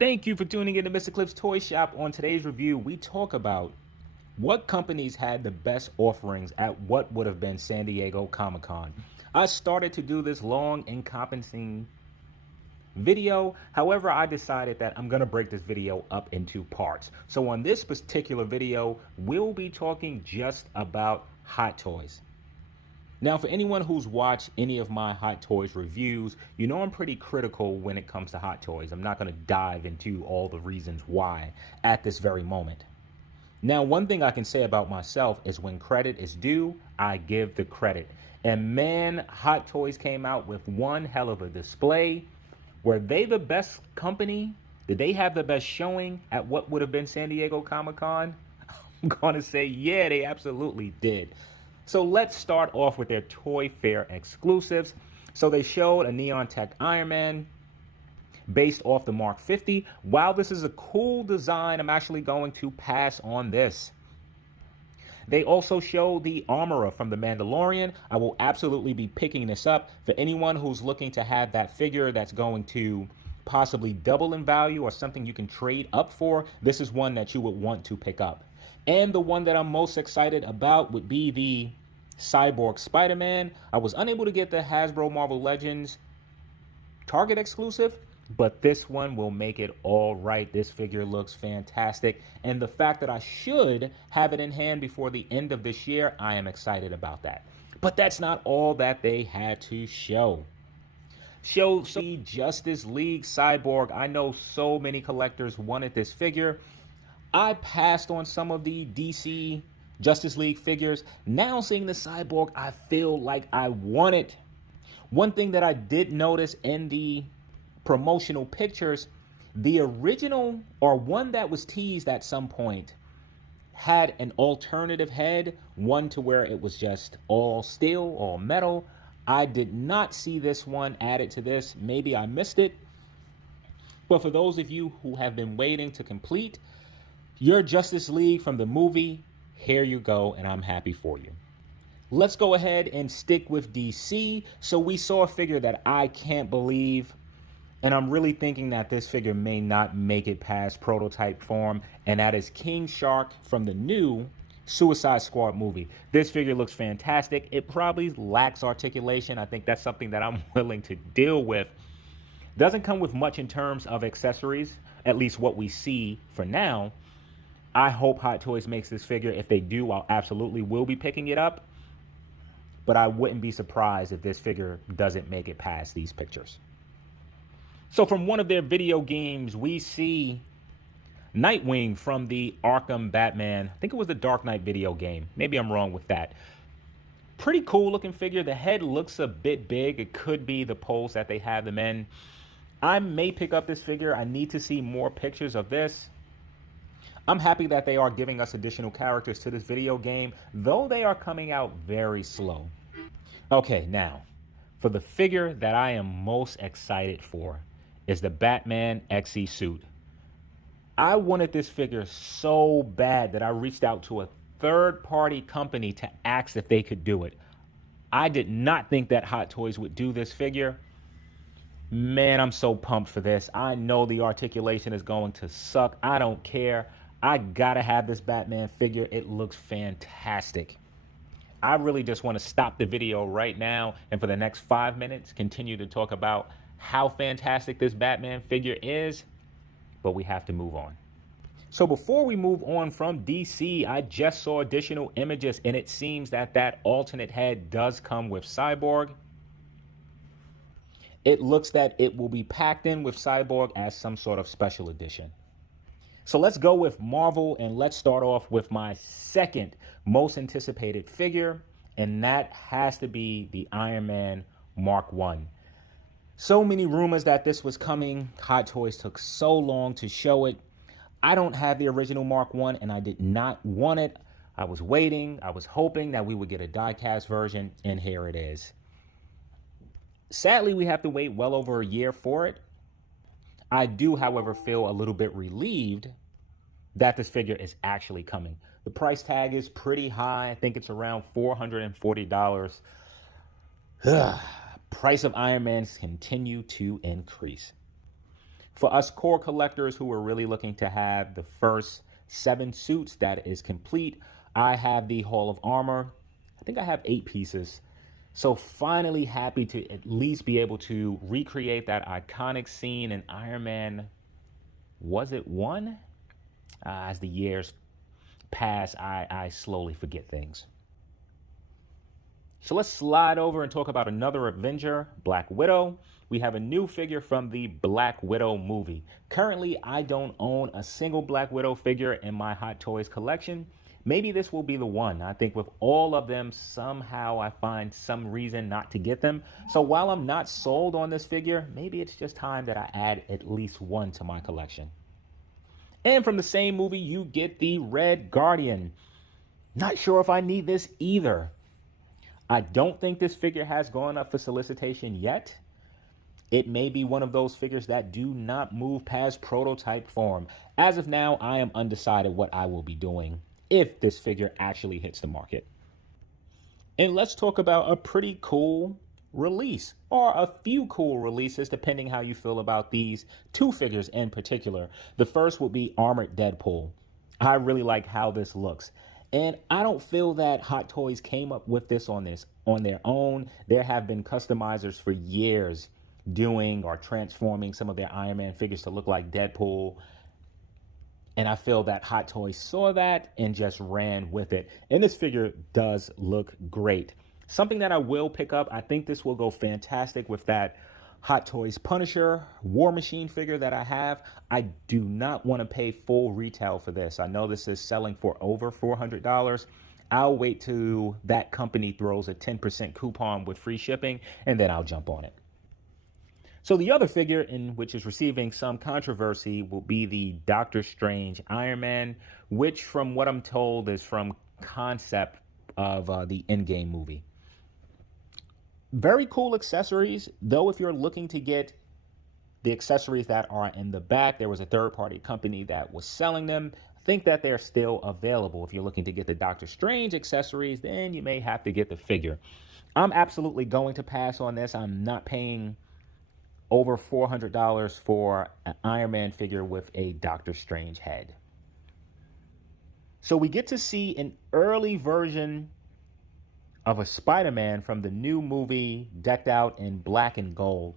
Thank you for tuning in to Mr. Cliff's Toy Shop. On today's review, we talk about what companies had the best offerings at what would have been San Diego Comic-Con. I started to do this long encompassing video. However, I decided that I'm going to break this video up into parts. So on this particular video, we'll be talking just about Hot Toys. Now, for anyone who's watched any of my Hot Toys reviews, you know I'm pretty critical when it comes to Hot Toys. I'm not going to dive into all the reasons why at this very moment. Now, one thing I can say about myself is when credit is due, I give the credit. And man, Hot Toys came out with one hell of a display. Were they the best company? Did they have the best showing at what would have been San Diego Comic-Con? I'm going to say, yeah, they absolutely did. So let's start off with their Toy Fair exclusives. So they showed a Neon Tech Iron Man based off the Mark 50. While this is a cool design, I'm actually going to pass on this. They also showed the Armorer from The Mandalorian. I will absolutely be picking this up. For anyone who's looking to have that figure that's going to possibly double in value or something you can trade up for, this is one that you would want to pick up. And the one that I'm most excited about would be the Cyborg Spider-Man. I was unable to get the Hasbro Marvel Legends Target exclusive, but this one will make it all right. This figure looks fantastic. And the fact that I should have it in hand before the end of this year, I am excited about that. But that's not all that they had to show. Show the Justice League Cyborg. I know so many collectors wanted this figure. I passed on some of the DC Justice League figures. Now seeing the Cyborg, I feel like I want it. One thing that I did notice in the promotional pictures, the original, or one that was teased at some point, had an alternative head, one to where it was just all steel, all metal. I did not see this one added to this. Maybe I missed it. But for those of you who have been waiting to complete your Justice League from the movie, here you go, and I'm happy for you. Let's go ahead and stick with DC. So we saw a figure that I can't believe, and I'm really thinking that this figure may not make it past prototype form, and that is King Shark from the new Suicide Squad movie. This figure looks fantastic. It probably lacks articulation. I think that's something that I'm willing to deal with. Doesn't come with much in terms of accessories, at least what we see for now. I hope Hot Toys makes this figure. If they do, I'll absolutely will be picking it up. But I wouldn't be surprised if this figure doesn't make it past these pictures. So from one of their video games, we see Nightwing from the Arkham Batman. I think it was the Dark Knight video game. Maybe I'm wrong with that. Pretty cool looking figure. The head looks a bit big. It could be the pose that they have them in. I may pick up this figure. I need to see more pictures of this. I'm happy that they are giving us additional characters to this video game, though they are coming out very slow. Okay, now, for the figure that I am most excited for is the Batman XE suit. I wanted this figure so bad that I reached out to a third-party company to ask if they could do it. I did not think that Hot Toys would do this figure. Man, I'm so pumped for this. I know the articulation is going to suck. I don't care. I gotta have this Batman figure. It looks fantastic. I really just want to stop the video right now and for the next 5 minutes continue to talk about how fantastic this Batman figure is, but we have to move on. So before we move on from DC, I just saw additional images, and it seems that that alternate head does come with Cyborg. It looks that it will be packed in with Cyborg as some sort of special edition. So let's go with Marvel, and let's start off with my second most anticipated figure, and that has to be the Iron Man Mark 1. So many rumors that this was coming. Hot Toys took so long to show it. I don't have the original Mark 1, and I did not want it. I was waiting. I was hoping that we would get a die-cast version, and here it is. Sadly, we have to wait well over a year for it. I do, however, feel a little bit relieved that this figure is actually coming. The price tag is pretty high. I think it's around $440. Price of Iron Mans continue to increase. For us core collectors who are really looking to have the first 7 suits that is complete, I have the Hall of Armor. I think I have 8 pieces. So finally happy to at least be able to recreate that iconic scene in Iron Man, was it 1? As the years pass, I slowly forget things. So let's slide over and talk about another Avenger, Black Widow. We have a new figure from the Black Widow movie. Currently, I don't own a single Black Widow figure in my Hot Toys collection. Maybe this will be the one. I think with all of them, somehow I find some reason not to get them. So while I'm not sold on this figure, maybe it's just time that I add at least one to my collection. And from the same movie, you get the Red Guardian. Not sure if I need this either. I don't think this figure has gone up for solicitation yet. It may be one of those figures that do not move past prototype form. As of now, I am undecided what I will be doing if this figure actually hits the market. And let's talk about a pretty cool release, or a few cool releases depending how you feel about these 2 figures in particular. The first will be Armored Deadpool. I really like how this looks. And I don't feel that Hot Toys came up with this on their own. There have been customizers for years doing or transforming some of their Iron Man figures to look like Deadpool. And I feel that Hot Toys saw that and just ran with it. And this figure does look great. Something that I will pick up, I think this will go fantastic with that Hot Toys Punisher War Machine figure that I have. I do not want to pay full retail for this. I know this is selling for over $400. I'll wait till that company throws a 10% coupon with free shipping, and then I'll jump on it. So the other figure in which is receiving some controversy will be the Doctor Strange Iron Man, which from what I'm told is from concept of the Endgame movie. Very cool accessories, though if you're looking to get the accessories that are in the back, there was a third-party company that was selling them. I think that they're still available. If you're looking to get the Doctor Strange accessories, then you may have to get the figure. I'm absolutely going to pass on this. I'm not paying over $400 for an Iron Man figure with a Doctor Strange head. So we get to see an early version of a Spider-Man from the new movie decked out in black and gold.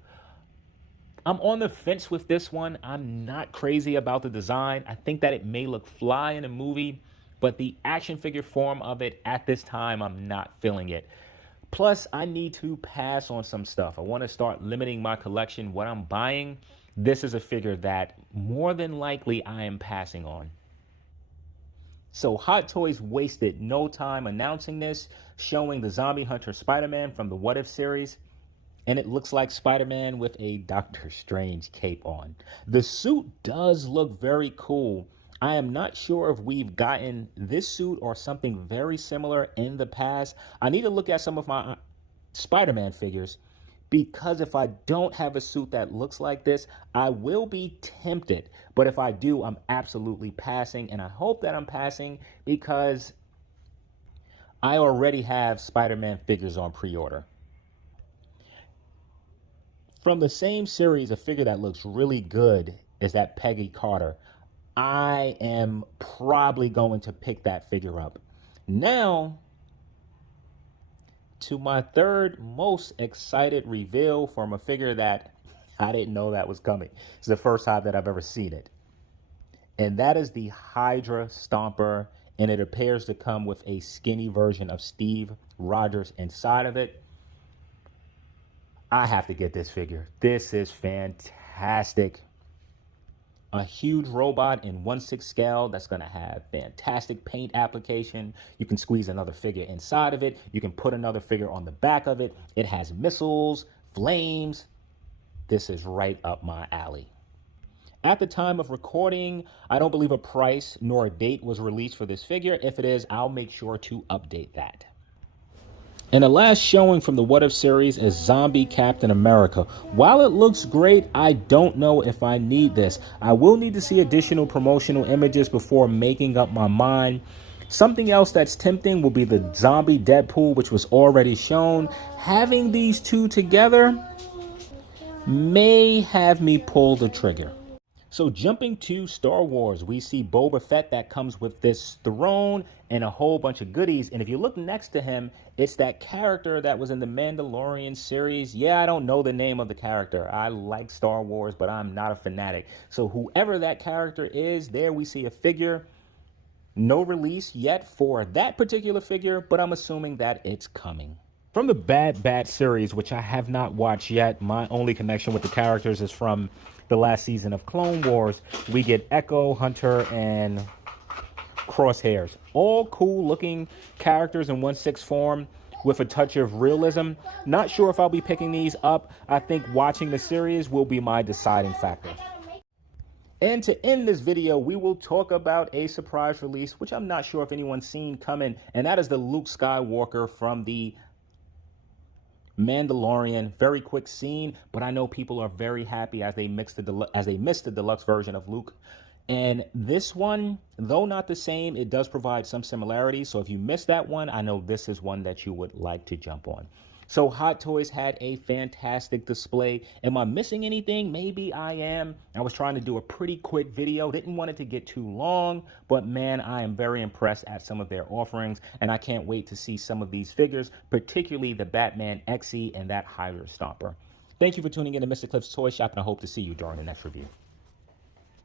I'm on the fence with this one. I'm not crazy about the design. I think that it may look fly in a movie, but the action figure form of it at this time, I'm not feeling it. Plus, I need to pass on some stuff. I want to start limiting my collection, what I'm buying. This is a figure that more than likely I am passing on. So Hot Toys wasted no time announcing this, showing the Zombie Hunter Spider-Man from the What If series. And it looks like Spider-Man with a Doctor Strange cape on. The suit does look very cool. I am not sure if we've gotten this suit or something very similar in the past. I need to look at some of my Spider-Man figures, because if I don't have a suit that looks like this, I will be tempted. But if I do, I'm absolutely passing. And I hope that I'm passing because I already have Spider-Man figures on pre-order. From the same series, a figure that looks really good is that Peggy Carter. I am probably going to pick that figure up. Now, to my third most excited reveal from a figure that I didn't know that was coming. It's the first time that I've ever seen it. And that is the Hydra Stomper, and it appears to come with a skinny version of Steve Rogers inside of it. I have to get this figure. This is fantastic. A huge robot in 1/6 scale that's going to have fantastic paint application. You can squeeze another figure inside of it. You can put another figure on the back of it. It has missiles, flames. This is right up my alley. At the time of recording, I don't believe a price nor a date was released for this figure. If it is, I'll make sure to update that. And the last showing from the What If series is Zombie Captain America. While it looks great, I don't know if I need this. I will need to see additional promotional images before making up my mind. Something else that's tempting will be the Zombie Deadpool, which was already shown. Having these two together may have me pull the trigger. So jumping to Star Wars, we see Boba Fett that comes with this throne and a whole bunch of goodies. And if you look next to him, it's that character that was in the Mandalorian series. Yeah, I don't know the name of the character. I like Star Wars, but I'm not a fanatic. So whoever that character is, there we see a figure. No release yet for that particular figure, but I'm assuming that it's coming. From the Bad Batch series, which I have not watched yet, my only connection with the characters is from the last season of Clone Wars. We get Echo, Hunter, and Crosshairs. All cool looking characters in 1/6 form with a touch of realism. Not sure if I'll be picking these up. I think watching the series will be my deciding factor. And to end this video, we will talk about a surprise release, which I'm not sure if anyone's seen coming, and that is the Luke Skywalker from the Mandalorian. Very quick scene, but I know people are very happy as they missed the deluxe version of Luke. And this one, though not the same, it does provide some similarities. So if you missed that one, I know this is one that you would like to jump on. So Hot Toys had a fantastic display. Am I missing anything? Maybe I am. I was trying to do a pretty quick video. Didn't want it to get too long, but man, I am very impressed at some of their offerings, and I can't wait to see some of these figures, particularly the Batman XE and that Hydra Stomper. Thank you for tuning in to Mr. Cliff's Toy Shop, and I hope to see you during the next review.